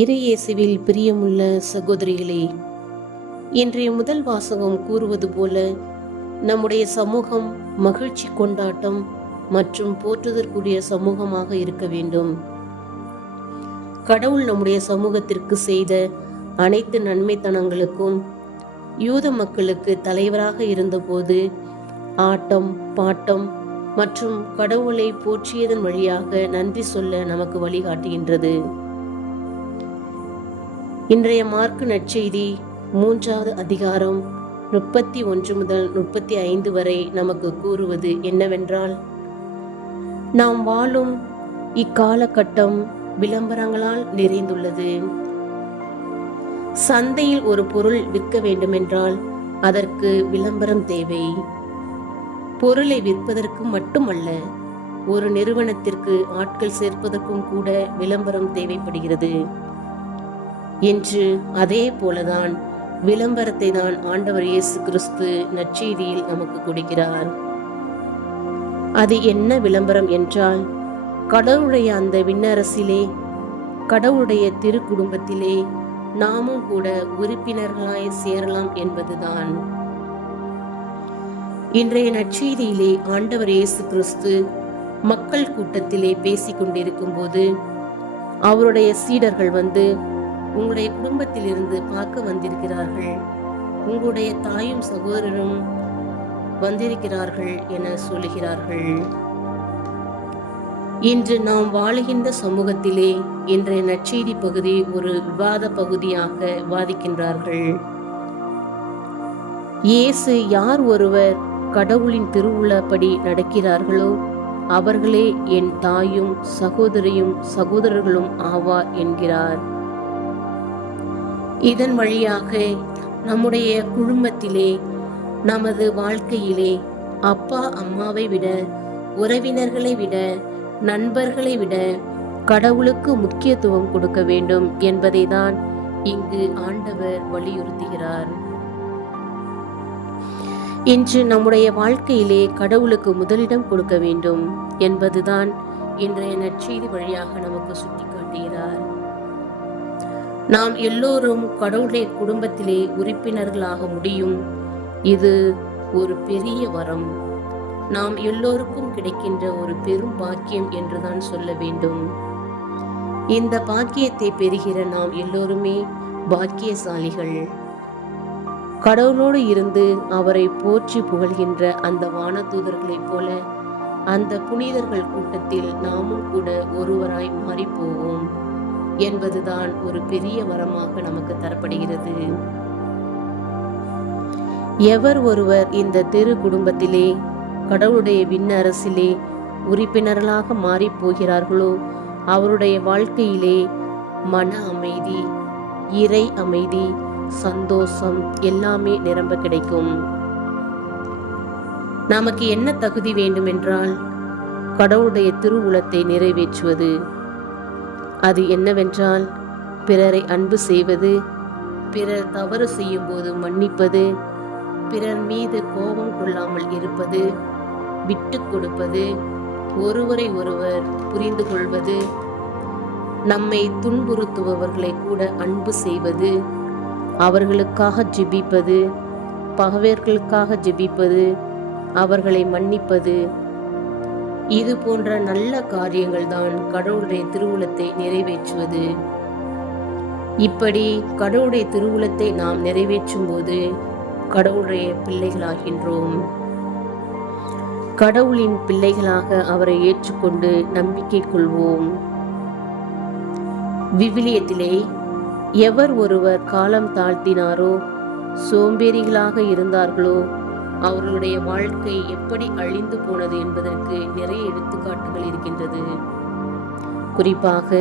இறையேசுவில் பிரியமுள்ள சகோதரிகளே, இன்றைய முதல் வாசகம் கூறுவது போல நம்முடைய சமூகம் மகிழ்ச்சி கொண்டாட்டம் மற்றும் போற்றுதற்குரிய சமூகமாக இருக்க வேண்டும். கடவுள் நம்முடைய சமூகத்திற்கு செய்த அனைத்து நன்மைத்தனங்களுக்கும் யூத மக்களுக்கு தலைவராக இருந்தபோது ஆட்டம் பாட்டம் மற்றும் கடவுளை போற்றியதன் வழியாக நன்றி சொல்ல நமக்கு வழிகாட்டுகின்றது. இன்றைய மார்க்கு நற்செய்தி 3வது அதிகாரம் 31 முதல் 35 வரை நமக்கு கூறுவது என்னவென்றால், நாம் வாழும் இக்காலகட்டம் விளம்பரங்களால் நிறைந்துள்ளது. சந்தையில் ஒரு பொருள் விற்க வேண்டுமென்றால் அதற்கு விளம்பரம் தேவை. பொருளை விற்பதற்கு மட்டுமல்ல, ஒரு நிறுவனத்திற்கு ஆட்கள் சேர்ப்பதற்கும் கூட விளம்பரம் தேவைப்படுகிறது. என்று அதே போலதான் விளம்பரத்தை தான் ஆண்டவர் இயேசு கிறிஸ்து நற்செய்தியில் நமக்கு கொடுக்கிறார். அது என்ன விளம்பரம் என்றால், கடவுளுடைய அந்த விண்ணரசிலே, கடவுளுடைய திரு குடும்பத்திலே நாமும் கூட உறுப்பினர்களாய் சேரலாம் என்பதுதான். இன்றைய நற்செய்தியிலே ஆண்டவர் இயேசு கிறிஸ்து மக்கள் கூட்டத்திலே பேசிக் கொண்டிருக்கும் போது அவருடைய சீடர்கள் வந்து, உங்களுடைய குடும்பத்தில் இருந்து பார்க்க வந்திருக்கிறார்கள், உங்களுடைய தாயும் சகோதரரும் வந்திருக்கிறார்கள் என சொல்லுகிறார்கள். இன்று நாம் வாழுகின்ற சமூகத்திலே இன்றைய நற்செய்தி பகுதி ஒரு விவாத பகுதியாக வாதிக்கின்றார்கள். இயேசு யார் ஒருவர் கடவுளின் திருவுள்ளப்படி நடக்கிறார்களோ அவர்களே என் தாயும் சகோதரியும் சகோதரர்களும் ஆவார் என்கிறார். இதன் வழியாக நம்முடைய குடும்பத்திலே, நமது வாழ்க்கையிலே அப்பா அம்மாவை விட, உறவினர்களை விட, நண்பர்களை விட கடவுளுக்கு முக்கியத்துவம் கொடுக்க வேண்டும் என்பதை தான் இங்கு ஆண்டவர் வலியுறுத்துகிறார். இன்று நம்முடைய வாழ்க்கையிலே கடவுளுக்கு முதலிடம் கொடுக்க வேண்டும் என்பதுதான் இன்றைய நற்செய்தி வழியாக நமக்கு சுட்டிக்காட்டுகிறார். நாம் எல்லோரும் கடவுளுடைய குடும்பத்திலே உறுப்பினர்களாக முடியும். இது ஒரு பெரிய வரம், நாம் எல்லோருக்கும் கிடைக்கின்ற ஒரு பெரும் பாக்கியம் என்றுதான் சொல்ல வேண்டும். இந்த பாக்கியத்தை பெறுகிற நாம் எல்லோருமே பாக்கியசாலிகள். கடவுளோடு இருந்து அவரை போற்றி புகழ்கின்ற அந்த வானதூதர்களைப் போல அந்த புனிதர்கள் கூட்டத்தில் நாமும் கூட ஒருவராய் மாறி போவோம் என்பதுதான் ஒரு பெரிய வரமாக நமக்கு தரப்படுகிறது. எவர் ஒருவர் இந்த திரு குடும்பத்திலே, கடவுளுடைய விண்ணரசிலே உறுப்பினர்களாக மாறி போகிறார்களோ அவருடைய வாழ்க்கையிலே மன அமைதி, இறை அமைதி, சந்தோஷம் எல்லாமே நிரம்ப கிடைக்கும். நமக்கு என்ன தகுதி வேண்டும் என்றால், கடவுளுடைய திருவுளத்தை நிறைவேற்றுவது. அது என்னவென்றால், பிறரை அன்பு செய்வது, பிறர் தவறு செய்யும் போது மன்னிப்பது, பிறர் மீது கோபம் கொள்ளாமல் இருப்பது, விட்டு கொடுப்பது, ஒருவரை ஒருவர் புரிந்து கொள்வது, நம்மை துன்புறுத்துபவர்களை கூட அன்பு செய்வது, அவர்களுக்காக ஜெபிப்பது, பகைவர்களுக்காக ஜெபிப்பது, அவர்களை மன்னிப்பது, இது போன்ற நல்ல காரியங்கள் தான் கடவுளுடைய திருவுளத்தை நிறைவேற்றுவது. இப்படி கடவுளுடைய திருவுளத்தை நாம் நிறைவேற்றும் போது கடவுளுடைய பிள்ளைகளாகின்றோம். கடவுளின் பிள்ளைகளாக அவரை ஏற்றுக்கொண்டு நம்பிக்கை கொள்வோம். விவிலியத்திலே எவர் ஒருவர் காலம் தாழ்த்தினாரோ, சோம்பேறிகளாக இருந்தார்களோ, அவர்களுடைய வாழ்க்கை எப்படி அழிந்து போனது என்பதற்கு நிறைய எடுத்துக்காட்டுகள் இருக்கின்றது. குறிப்பாக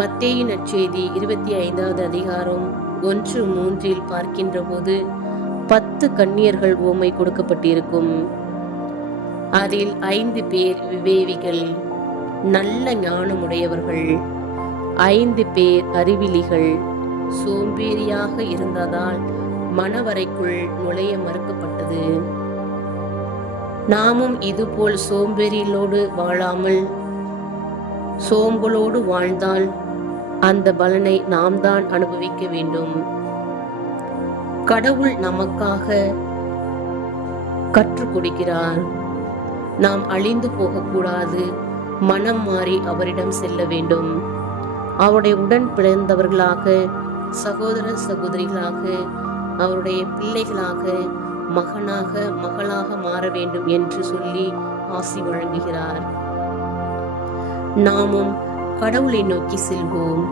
மத்தேயு நற்செய்தி 25வது அதிகாரம் 1-3 பார்க்கின்ற போது 10 கன்னியர்கள் உவமை கொடுக்கப்பட்டிருக்கும். அதில் 5 பேர் விவேகிகள், நல்ல ஞானமுடையவர்கள், 5 பேர் அறிவிலிகள், சோம்பேறியாக இருந்ததால் மனவரைக்குள் நுழைய மறுக்கப்பட்டது. நாமும் இதுபோல் சோம்பேறிகளோடு வாழாமல் சோம்பலோடு வாழ்ந்தால் அந்த பலனை நாம் தான் அனுபவிக்க வேண்டும். கடவுள் நமக்காக கற்றுக் கொடுக்கிறார். நாம் அழிந்து போகக்கூடாது, மனம் மாறி அவரிடம் செல்ல வேண்டும். அவருடைய உடன் பிறந்தவர்களாக, சகோதர சகோதரிகளாக, அவருடைய பிள்ளைகளாக, மகனாக மகளாக மாற வேண்டும் என்று சொல்லி ஆசி வழங்குகிறார். நாமும் கடவுளை நோக்கி செல்வோம்.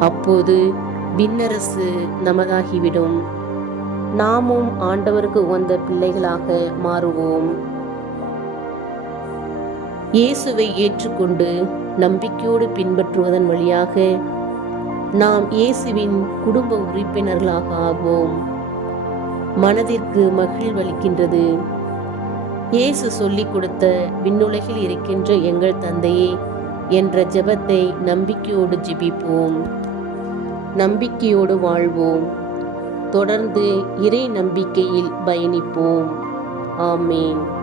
அப்போது விண்ணரசு நமதாகிவிடும். நாமும் ஆண்டவருக்கு உகந்த பிள்ளைகளாக மாறுவோம். இயேசுவை ஏற்றுக்கொண்டு நம்பிக்கையோடு பின்பற்றுவதன் வழியாக நாம் இயேசுவின் குடும்ப உறுப்பினர்களாக ஆவோம். மனதிற்கு மகிழ்வளிக்கின்றது. இயேசு சொல்லிக் கொடுத்த விண்ணுலகில் இருக்கின்ற எங்கள் தந்தையே என்ற ஜெபத்தை நம்பிக்கையோடு ஜெபிப்போம். நம்பிக்கையோடு வாழ்வோம். தொடர்ந்து இறை நம்பிக்கையில் பயணிப்போம். ஆமேன்.